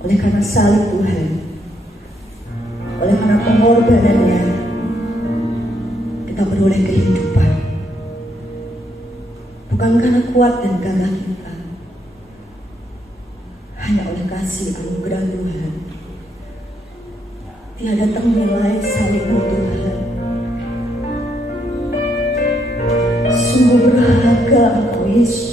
Oleh karena salib Tuhan, oleh karena pengorbanannya, kita beroleh kehidupan. Bukan karena kuat dan gagah kita, hanya oleh kasih anugerah Tuhan. Tiada ternilai salibmu Tuhan. Sungguh berharga Engkau Yesus.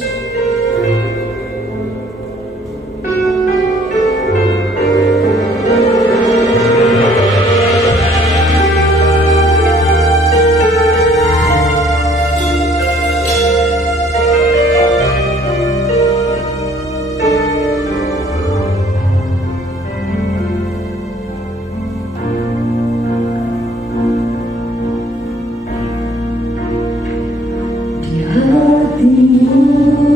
Di hatimu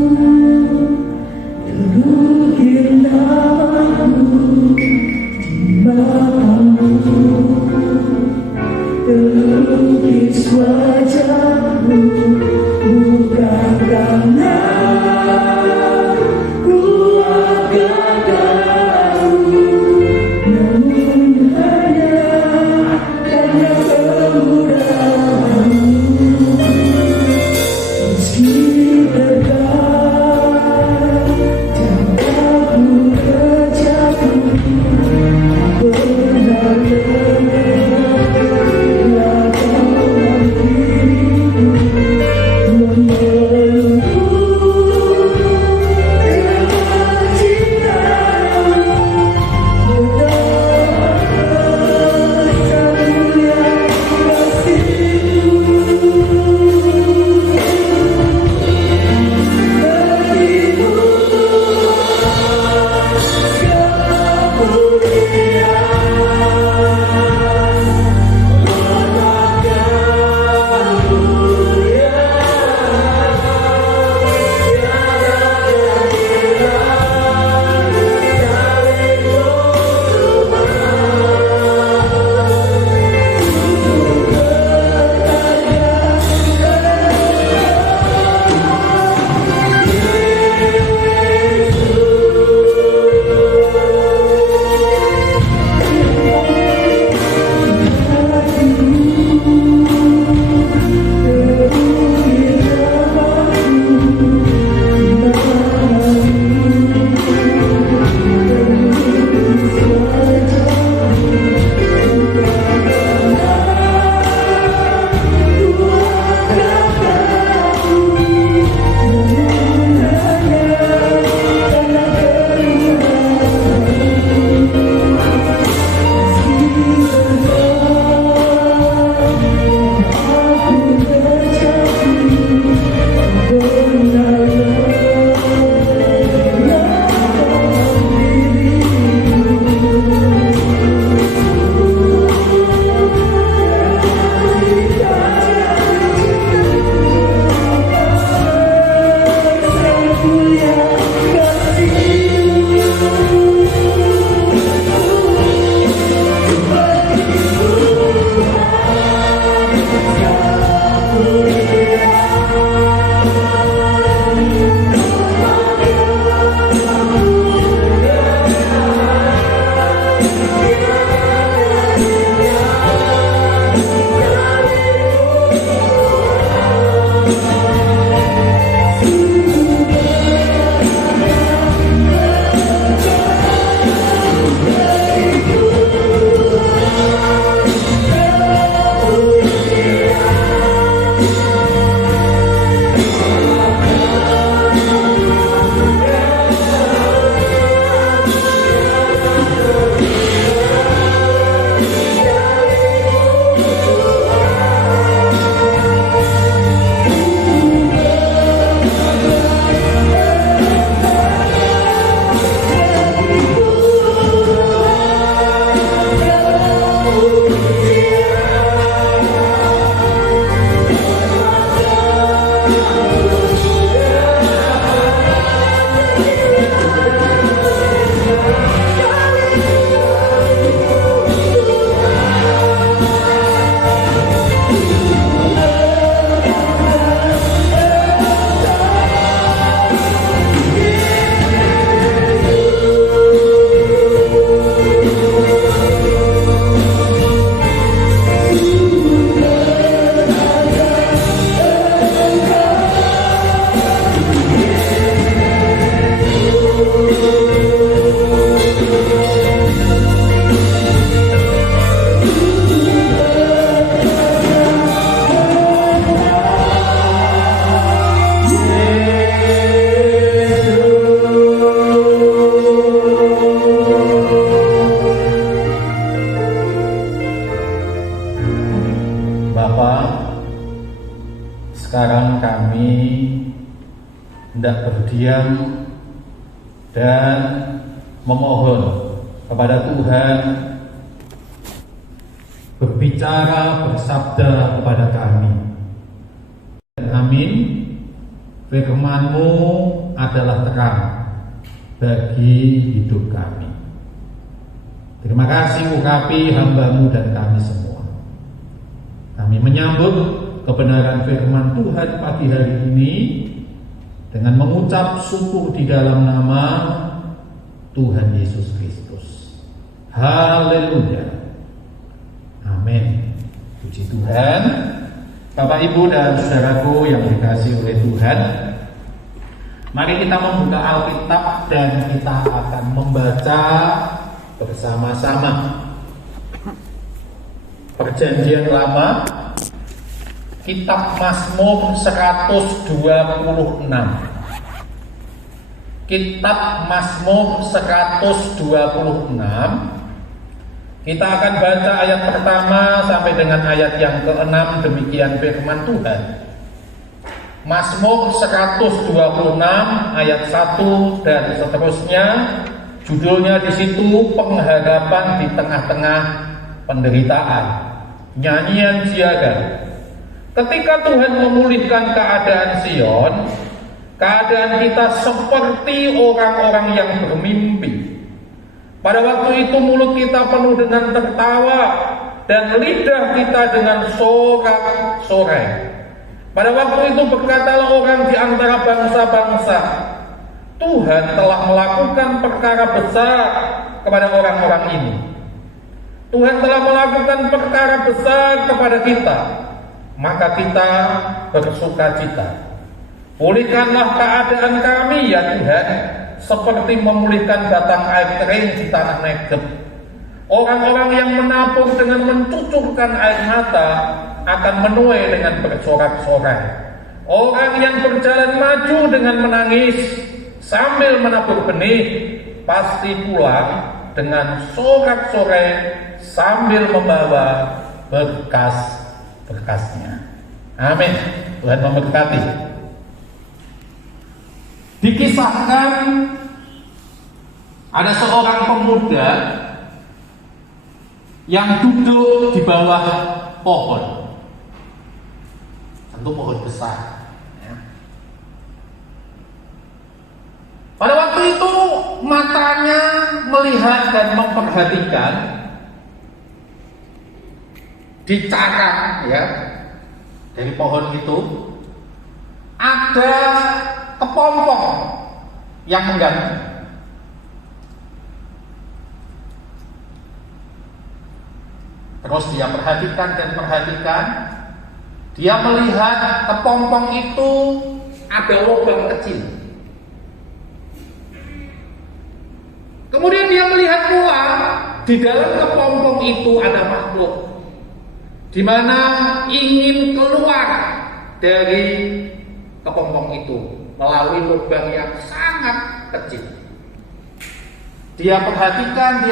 hendak berdiam dan memohon kepada Tuhan berbicara, bersabda kepada kami. Amin. Firman-Mu adalah terang bagi hidup kami. Terima kasih urapi hamba-Mu dan kami semua. Kami menyambut kebenaran firman Tuhan pagi hari ini dengan mengucap syukur di dalam nama Tuhan Yesus Kristus. Haleluya. Amin. Puji Tuhan. Bapak, Ibu, dan saudaraku yang dikasihi oleh Tuhan, mari kita membuka Alkitab dan kita akan membaca bersama-sama Perjanjian Lama, Kitab Mazmur 126. Kitab Mazmur 126. Kita akan baca ayat pertama sampai dengan ayat yang ke-6. Demikian firman Tuhan. Mazmur 126 ayat 1 dan seterusnya. Judulnya di situ pengharapan di tengah-tengah penderitaan. Nyanyian siaga. Ketika Tuhan memulihkan keadaan Sion, keadaan kita seperti orang-orang yang bermimpi. Pada waktu itu mulut kita penuh dengan tertawa dan lidah kita dengan sorak-sorai. Pada waktu itu berkatalah orang di antara bangsa-bangsa, Tuhan telah melakukan perkara besar kepada orang-orang ini. Tuhan telah melakukan perkara besar kepada kita, maka kita bersukacita. Pulihkanlah keadaan kami ya Tuhan, seperti memulihkan batang air kering di tanah Negeb. Orang-orang yang menabur dengan mencucurkan air mata akan menuai dengan bersorak-sorai. Orang yang berjalan maju dengan menangis sambil menabur benih pasti pulang dengan sorak-sorai sambil membawa berkas-berkasnya. Amin. Tuhan memberkati. Dikisahkan ada seorang pemuda yang duduk di bawah pohon, tentu pohon besar. Pada waktu itu matanya melihat dan memperhatikan di cakar dari pohon itu ada kepompong yang menggantung. Terus dia perhatikan dan perhatikan. Dia melihat kepompong itu ada lubang kecil. Kemudian dia melihat pula di dalam kepompong itu ada makhluk, di mana ingin keluar dari kepompong itu melalui lubang yang sangat kecil. Dia perhatikan,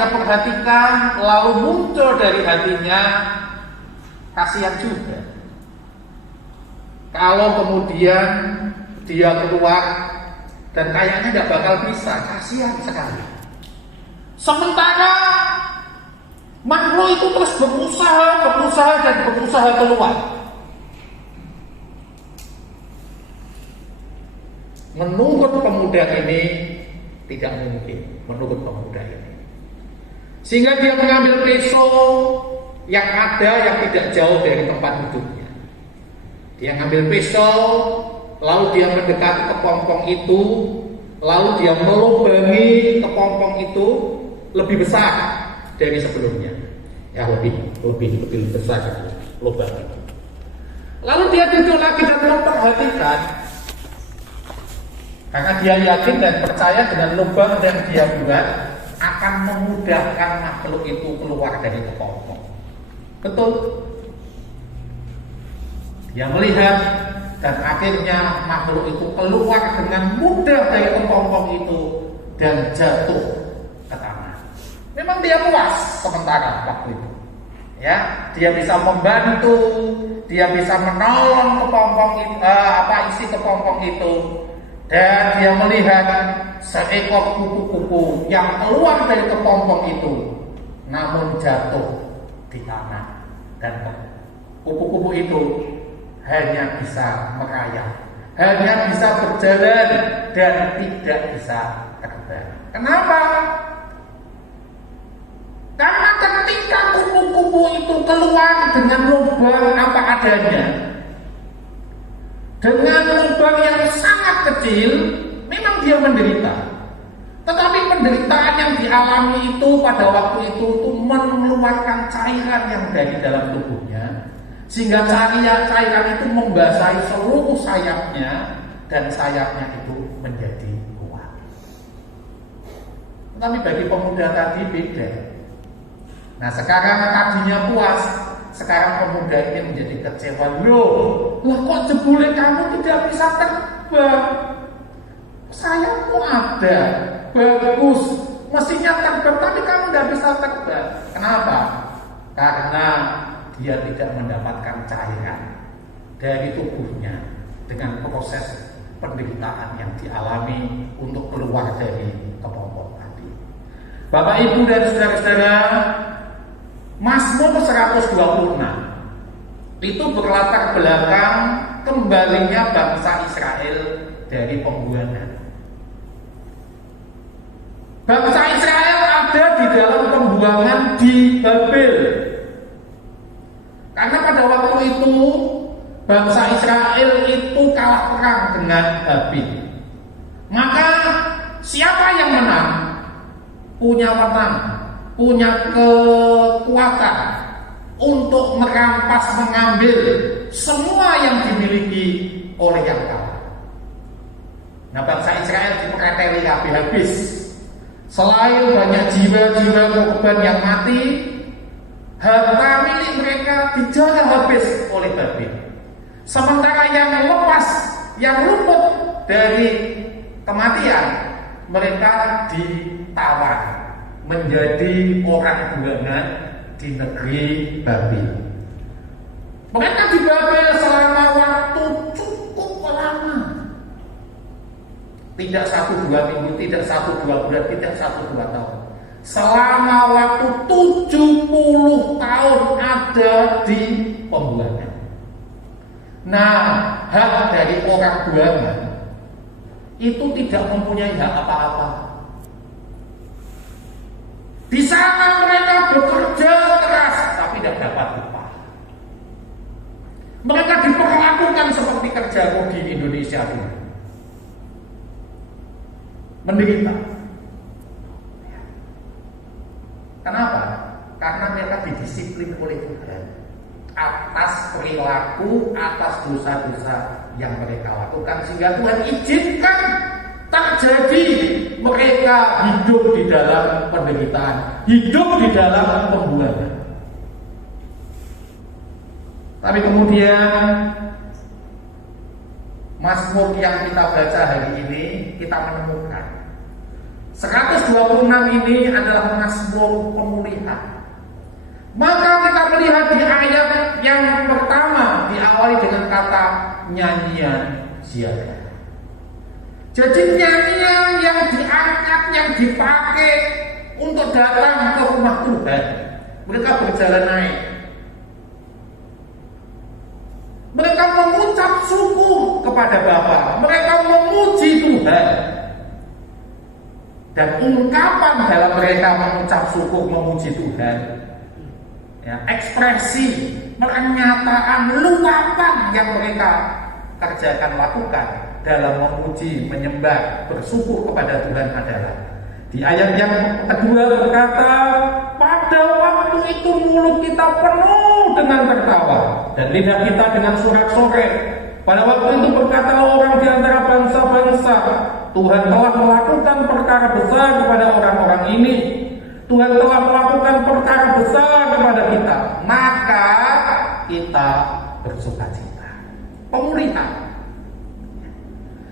lalu muncul dari hatinya kasihan juga. Kalau kemudian dia keluar dan kayaknya tidak bakal bisa, kasihan sekali. Sementara makhluk itu terus berusaha keluar. Menurut pemuda ini tidak mungkin, menurut pemuda ini. Sehingga dia mengambil pisau yang ada yang tidak jauh dari tempat duduknya. Dia mengambil pisau, lalu dia mendekati kepompong itu, lalu dia melubangi kepompong itu lebih besar dari sebelumnya. Ya lebih besar lubang itu. Lalu dia duduk lagi dan memperhatikan. Karena dia yakin dan percaya dengan lubang yang dia buat akan memudahkan makhluk itu keluar dari kepompong. Betul. Dia melihat dan akhirnya makhluk itu keluar dengan mudah dari kepompong itu dan jatuh ke tanah. Memang dia puas sementara waktu itu. Ya, dia bisa membantu, dia bisa menolong kepompong itu, isi kepompong itu. Dan dia melihat seekor kupu-kupu yang keluar dari kepompong itu, namun jatuh di tanah. Dan kupu-kupu itu hanya bisa merayap, hanya bisa berjalan dan tidak bisa terbang. Kenapa? Karena ketika kupu-kupu itu keluar dengan lubang apa adanya, dengan lubang yang sangat kecil, memang dia menderita. Tetapi penderitaan yang dialami itu pada waktu itu mengeluarkan cairan yang dari dalam tubuhnya, sehingga cairan itu membasahi seluruh sayapnya dan sayapnya itu menjadi kuat. Tetapi bagi pemuda tadi beda. Nah sekarang tadinya puas, sekarang pemuda ini menjadi kecewa. Loh, kok jebule kamu tidak bisa terbang? Sayapmu ada, bagus, mestinya terbang, tapi kamu tidak bisa terbang. Kenapa? Karena dia tidak mendapatkan cairan dari tubuhnya dengan proses penderitaan yang dialami untuk keluar dari kepompong tadi. Bapak, Ibu, dan saudara-saudara, Mazmur 126 itu berlatar belakang kembalinya bangsa Israel dari pembuangan. Bangsa Israel ada di dalam pembuangan di Babel. Karena pada waktu itu bangsa Israel itu kalah perang dengan Babil. Maka siapa yang menang? Punya menang, punya kekuatan untuk merampas, mengambil semua yang dimiliki oleh yang kalah. Nah, bangsa Israel dipreteli habis. Selain banyak jiwa-jiwa korban yang mati, harta milik mereka dijaga habis oleh Babil. Sementara yang lepas, yang luput dari kematian, mereka ditawar menjadi orang buangan di negeri Babil. Mereka di Babel selama waktu cukup lama. Tidak 1-2 minggu, tidak 1-2 bulan, tidak 1-2 tahun. Selama waktu 70 tahun ada di pembuangan. Nah, hak dari orang buangan itu tidak mempunyai hak apa-apa. Di sana mereka bekerja keras tapi tidak dapat upah. Mereka diperlakukan seperti kerja di Indonesia dulu. Menderita. Kenapa? Karena mereka didisiplin oleh Tuhan atas perilaku, atas dosa-dosa yang mereka lakukan, sehingga Tuhan izinkan terjadi mereka hidup di dalam penderitaan, hidup di dalam pembuangan. Tapi kemudian Mazmur yang kita baca hari ini, kita menemukan 126 ini adalah Mazmur pemulihan. Maka kita melihat di ayat yang pertama diawali dengan kata nyanyian ziarah. Jadi nyanyian yang diangkat, yang dipakai untuk datang ke rumah Tuhan. Mereka berjalan naik. Mereka mengucap syukur kepada Bapa. Mereka memuji Tuhan. Dan ungkapan dalam mereka mengucap syukur, memuji Tuhan, ya, ekspresi, pernyataan, luapan yang mereka kerjakan, lakukan dalam memuji, menyembah, bersyukur kepada Tuhan adalah di ayat yang kedua berkata, pada waktu itu mulut kita penuh dengan tertawa dan lidah kita dengan sorak-sorai. Pada waktu itu berkata orang di antara bangsa-bangsa, Tuhan telah melakukan perkara besar kepada orang-orang ini. Tuhan telah melakukan perkara besar kepada kita, maka kita bersukacita. Pemulihan.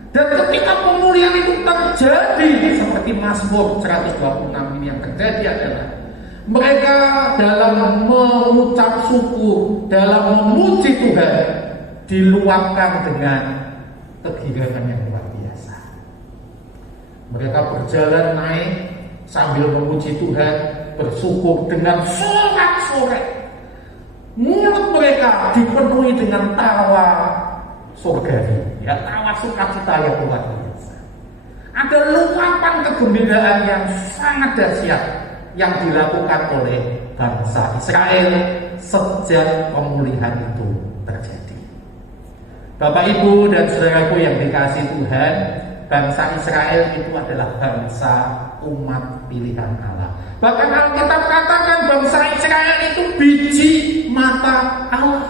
Dan ketika pemulihan itu terjadi seperti Mazmur 126 ini yang terjadi adalah mereka dalam mengucap syukur, dalam memuji Tuhan, diluapkan dengan kegirangan yang luar biasa. Mereka berjalan naik sambil memuji Tuhan, bersyukur dengan sorak-sorai. Mulut mereka dipenuhi dengan tawa surgawi, ya, tawa sukacita yang luar biasa. Ada luapan kegembiraan yang sangat dahsyat yang dilakukan oleh bangsa Israel sejak pemulihan itu terjadi. Bapak, Ibu, dan saudaraku yang dikasihi Tuhan, bangsa Israel itu adalah bangsa umat pilihan Allah. Bahkan Alkitab katakan bangsa Israel itu biji mata Allah.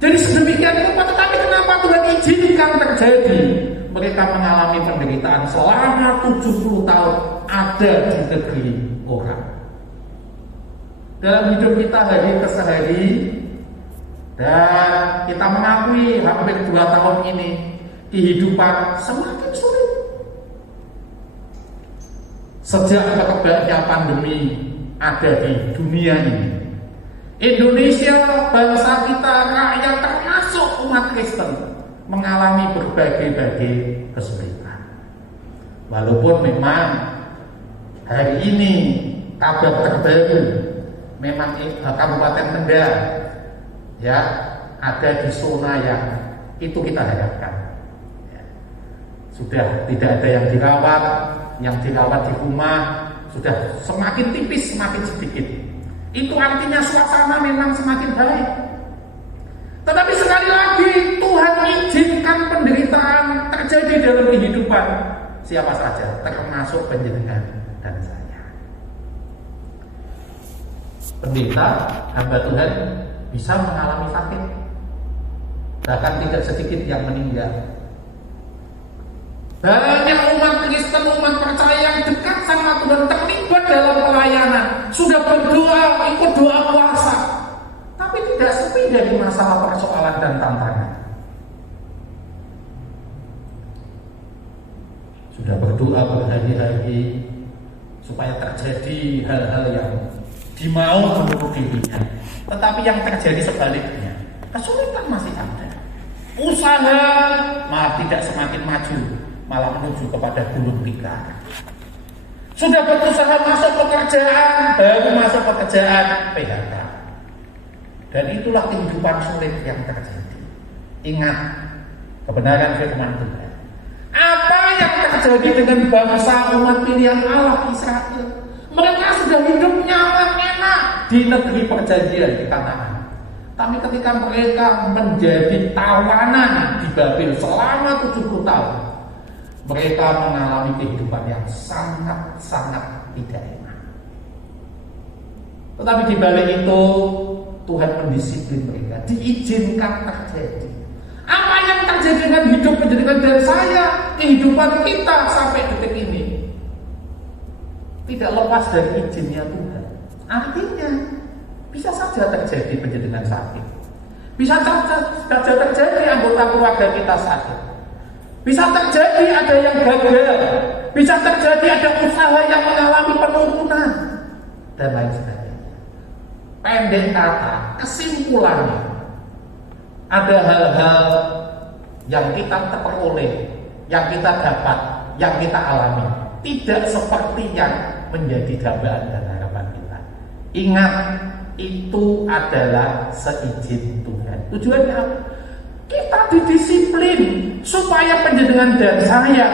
Jadi sedemikian rupa, tetapi kenapa Tuhan izinkan terjadi? Mereka mengalami penderitaan selama 70 tahun ada di negeri orang. Dalam hidup kita hari ke hari, dan kita mengakui hampir 2 tahun ini kehidupan semakin sulit. Sejak merebaknya pandemi ada di dunia ini, Indonesia, bangsa kita, rakyat termasuk umat Kristen mengalami berbagai-bagai kesulitan. Walaupun memang hari ini kabar terbaru memang Kabupaten Kendal, ya, ada di zona yang itu kita harapkan, ya. Sudah tidak ada yang dirawat di rumah sudah semakin tipis, semakin sedikit. Itu artinya suasana memang semakin baik. Tetapi sekali lagi Tuhan izinkan penderitaan terjadi dalam kehidupan siapa saja, termasuk panjenengan dan saya. Pendeta, hamba Tuhan bisa mengalami sakit, bahkan tidak sedikit yang meninggal. Banyak umat Kristen, umat percaya yang dekat sama Tuhan, terlibat dalam pelayanan, sudah berdoa, ikut doa puasa, tapi tidak sepi dari masalah persoalan dan tantangan. Sudah berdoa berhari-hari supaya terjadi hal-hal yang dimau menurut dirinya, tetapi yang terjadi sebaliknya, kesulitan masih ada. Usaha malah tidak semakin maju, malah menuju kepada gulung tikar. Sudah berusaha masuk pekerjaan, baru masuk pekerjaan PHK. Dan itulah kehidupan sulit yang terjadi. Ingat kebenaran firman Tuhan. Apa yang terjadi dengan bangsa umat pilihan Allah Israel? Mereka sudah hidup nyaman, enak di negeri perjanjian di Kanaan. Tapi ketika mereka menjadi tawanan di Babel selama 70 tahun, mereka mengalami kehidupan yang sangat-sangat tidak enak. Tetapi di balik itu Tuhan mendisiplin mereka, diizinkan terjadi. Apa yang terjadi dengan hidup pendidikan dan saya, kehidupan kita sampai detik ini, tidak lepas dari izinnya Tuhan. Artinya bisa saja terjadi penjenengan sakit, bisa saja terjadi anggota keluarga kita sakit, bisa terjadi ada yang gagal, bisa terjadi ada usaha yang mengalami penurunan, dan lain sebagainya. Pendek kata, kesimpulannya, ada hal-hal yang kita terperoleh, yang kita dapat, yang kita alami, tidak seperti yang menjadi dambaan dan harapan kita. Ingat, itu adalah seizin Tuhan. Tujuannya apa? Kita didisiplin supaya panjenengan dan saya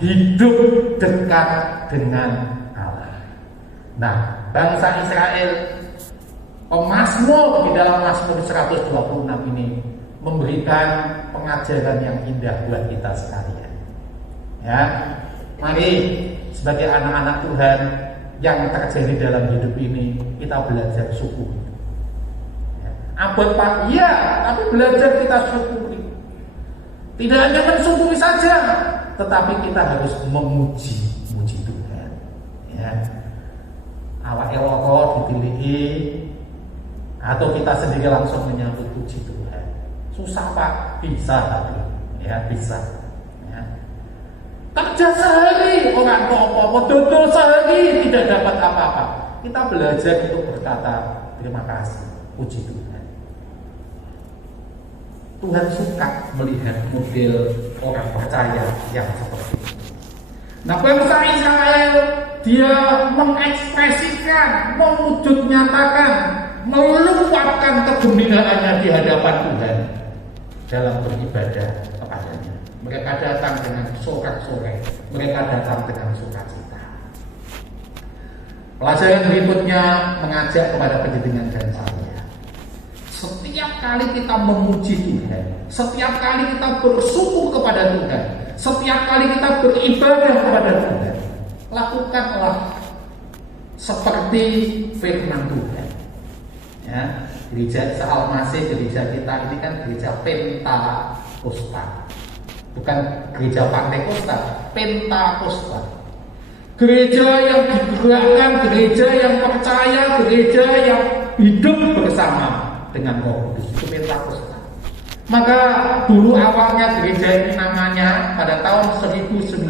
hidup dekat dengan Allah. Nah, bangsa Israel, pemazmur di dalam Mazmur 126 ini memberikan pengajaran yang indah buat kita sekalian. Ya, mari sebagai anak-anak Tuhan yang terjadi dalam hidup ini, kita belajar syukur. Ya, abot Pak, iya, tapi belajar kita syukuri. Tidak hanya mensyukuri saja, tetapi kita harus memuji Tuhan. Ya, awak eloko dipilih, atau kita sendiri langsung menyambut puji Tuhan. Susah Pak, bisa tapi, ya bisa. Kerja sehari orang apa-apa, dodol sehari tidak dapat apa-apa. Kita belajar untuk berkata terima kasih, puji Tuhan. Tuhan suka melihat model orang percaya yang seperti itu. Nah, bangsa Israel dia mengekspresikan, mewujud nyatakan, meluapkan kegembiraannya di hadapan Tuhan dalam beribadah kepadanya. Mereka datang dengan sorak-sorai, mereka datang dengan sukacita. Pelajaran berikutnya mengajak kepada penjenengan dan saya. Setiap kali kita memuji Tuhan, setiap kali kita bersyukur kepada Tuhan, setiap kali kita beribadah kepada Tuhan, lakukanlah seperti firman Tuhan. Ya, gereja Almasih, gereja kita ini kan gereja Pentakosta, bukan gereja Pantekosta, Pentakosta. Gereja yang digerakkan, gereja yang percaya, gereja yang hidup bersama dengan Roh Kudus, itu Pentakosta. Maka dulu awalnya gereja ini namanya pada tahun 1946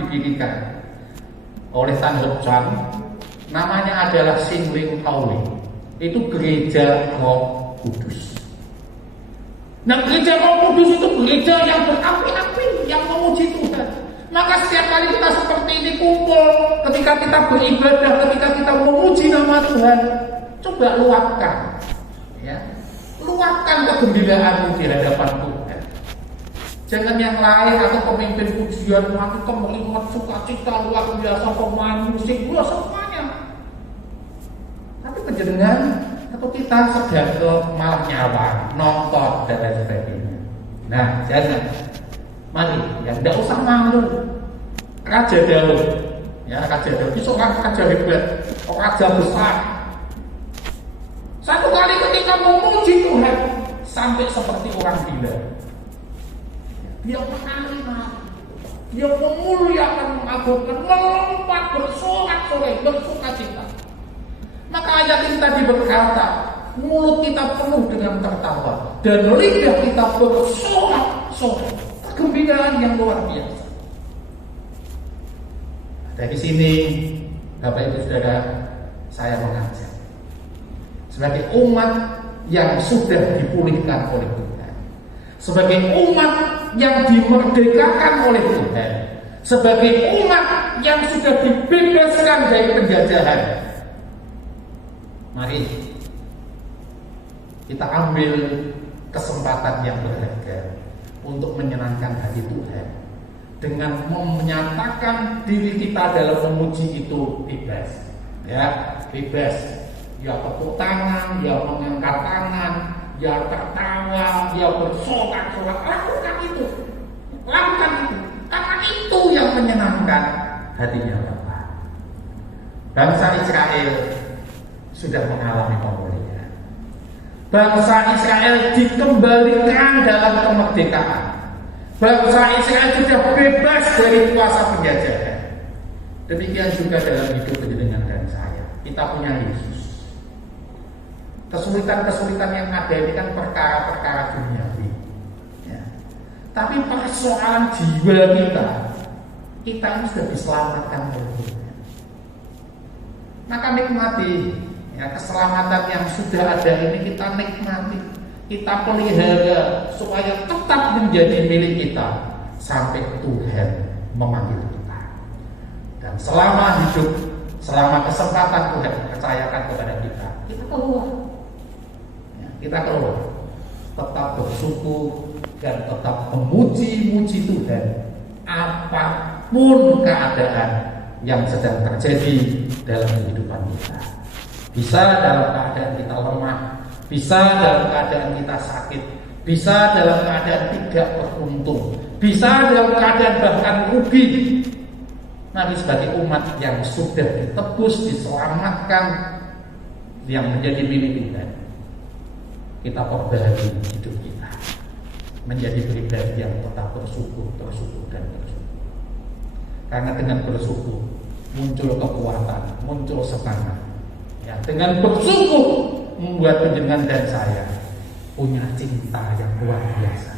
didirikan oleh Tan Hock Chan. Namanya adalah Singling Holy. Itu gereja Roh Kudus. Nah, gereja Roh Kudus itu gereja yang berapi-api, yang memuji Tuhan. Maka setiap kali kita seperti ini kumpul, ketika kita beribadah, ketika kita memuji nama Tuhan, coba luapkan, ya, luapkan kegembiraanmu di hadapan Tuhan. Jangan yang lain atau pemimpin pujian kita melihat sukacita luar biasa, pemain musik, semuanya. Tapi penjenengan atau kita sedang ke malah nyawa, nonton dan lain sebagainya. Nah, jangan. Mari, ya tidak usah malu. Raja Daud, ya Raja Daud itu seorang raja hebat, raja besar. Satu kali ketika memuji Tuhan, sampai seperti orang gila. Dia menari-nari, dia memuliakan, mengagungkan, melompat, bersorak-sorai, bersukacita. Maka ayat ini tadi berkata, mulut kita penuh dengan tertawa dan lidah kita bersorak-sorai. Kegembiraan yang luar biasa. Dari sini, Bapak Ibu Saudara, saya mengajak sebagai umat yang sudah dipulihkan oleh Tuhan, sebagai umat yang dimerdekakan oleh Tuhan, sebagai umat yang sudah dibebaskan dari penjajahan. Mari kita ambil kesempatan yang berharga untuk menyenangkan hati Tuhan dengan menyatakan diri kita dalam memuji itu bebas, ya bebas, ya tepuk tangan, ya mengangkat tangan, ya tertawa, ya bersorak-sorak, lakukan itu, karena itu yang menyenangkan hatinya Bapa. Bangsa Israel sudah mengalami pemulihan. Bangsa Israel dikembalikan dalam kemerdekaan. Bangsa Israel sudah bebas dari kuasa penjajahan. Demikian juga dalam hidup penjenengan dan saya. Kita punya Yesus. Kesulitan-kesulitan yang ada ini kan perkara-perkara duniawi. Ya. Tapi persoalan jiwa kita ini sudah diselamatkan oleh Tuhan. Maka nikmati. Ya, keselamatan yang sudah ada ini kita nikmati, kita pelihara supaya tetap menjadi milik kita sampai Tuhan memanggil kita. Dan selama hidup, selama kesempatan Tuhan percayakan kepada kita keluar. Ya, kita keluar, tetap bersyukur dan tetap memuji-muji Tuhan apapun keadaan yang sedang terjadi dalam kehidupan kita. Bisa dalam keadaan kita lemah, bisa dalam keadaan kita sakit, bisa dalam keadaan tidak beruntung, bisa dalam keadaan bahkan rugi. Mari sebagai umat yang sudah ditebus, diselamatkan, yang menjadi milik Tuhan, kita perbaharui hidup kita menjadi pribadi yang tetap bersyukur dan bersyukur. Karena dengan bersyukur muncul kekuatan, muncul semangat. Ya, dengan bersyukur membuat penjenengan dan saya punya cinta yang luar biasa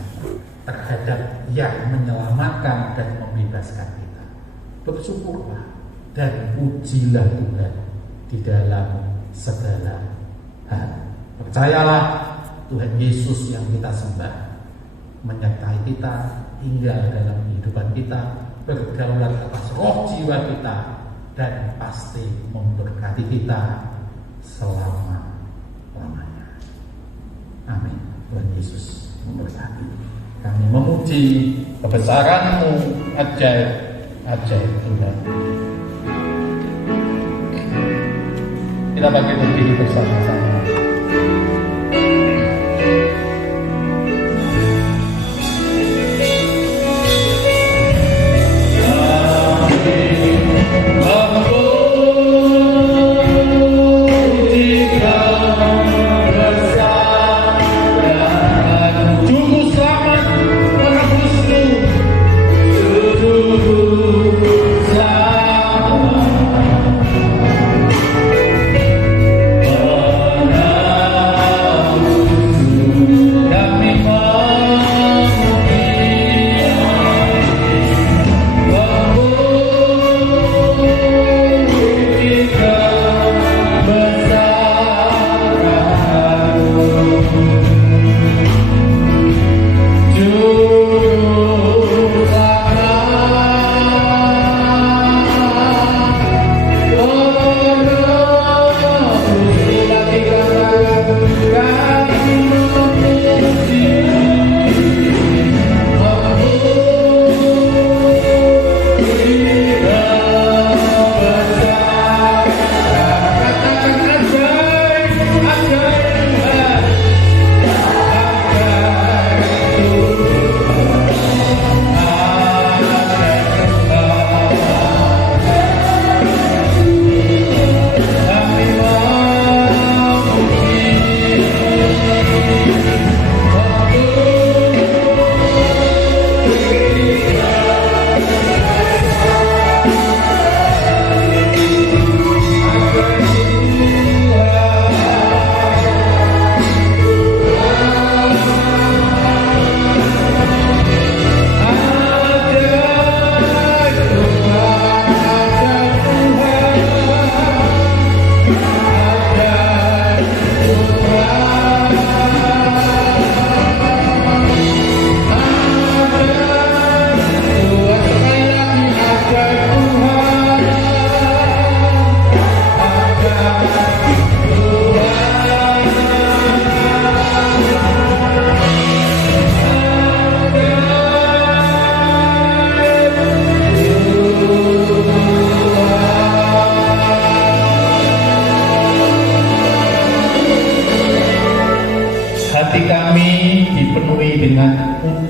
terhadap yang menyelamatkan dan membebaskan kita. Bersyukurlah dan pujilah Tuhan di dalam segala hal. Percayalah Tuhan Yesus yang kita sembah menyertai kita, tinggal dalam kehidupan kita, berdaulat atas roh jiwa kita dan pasti memberkati kita selama-lamanya. Amin. Tuhan Yesus memberkati. Kami memuji kebesaran-Mu, ajaib Tuhan. Kita bangkit berdiri bersama-sama.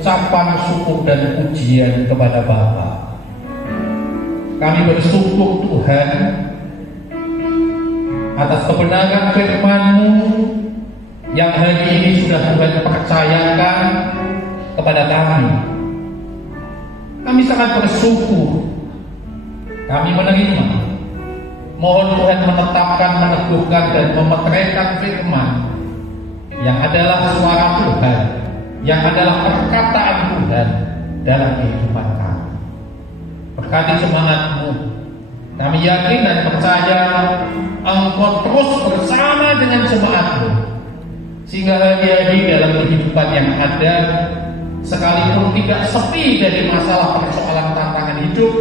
ucapan syukur dan pujian kepada Bapa. Kami bersyukur Tuhan atas kebenaran firman-Mu yang hari ini sudah Tuhan percayakan kepada kami. Kami sangat bersyukur, kami menerima. Mohon Tuhan menetapkan, meneguhkan dan memeteraikan firman yang adalah suara Tuhan, yang adalah perkataan Tuhan dalam kehidupan kami. Berkati semangat-Mu. Kami yakin dan percaya Engkau terus bersama dengan jemaat-Mu, sehingga hari-hari dalam kehidupan yang ada, sekalipun tidak sepi dari masalah persoalan tantangan hidup,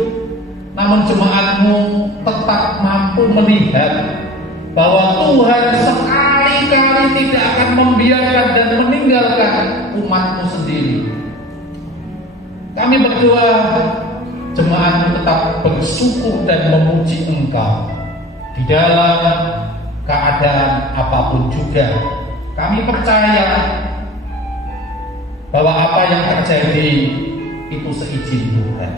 namun jemaat-Mu tetap mampu melihat bahwa Tuhan sekali-kali tidak akan membiarkan dan meninggalkan umat-Mu sendiri. Kami berdoa jemaat-Mu tetap bersyukur dan memuji Engkau di dalam keadaan apapun juga. Kami percaya bahwa apa yang terjadi itu seizin Tuhan.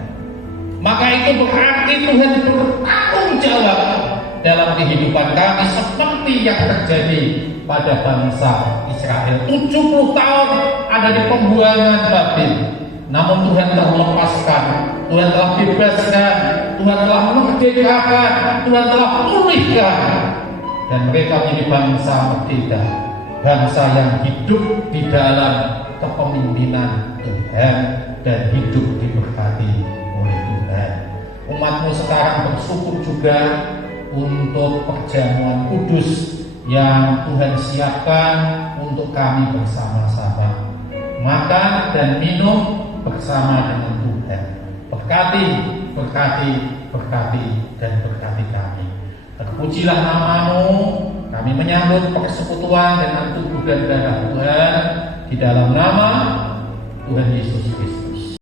Maka itu berarti Tuhan bertanggung jawab dalam kehidupan kami, seperti yang terjadi pada bangsa Israel. 70 tahun ada di pembuangan Babel, namun Tuhan telah melepaskan, Tuhan telah bebaskan, Tuhan telah memerdekakan, Tuhan telah pulihkan, dan mereka menjadi bangsa merdeka, bangsa yang hidup di dalam kepemimpinan Tuhan dan hidup diberkati oleh Tuhan. Umat-Mu sekarang bersyukur juga untuk perjamuan kudus yang Tuhan siapkan untuk kami bersama-sama makan dan minum bersama dengan Tuhan. Berkati Berkati, berkati, berkati, dan berkati kami. Terpujilah nama-Mu, kami menyambut persekutuan dengan tubuh dan darah Tuhan di dalam nama Tuhan Yesus Kristus.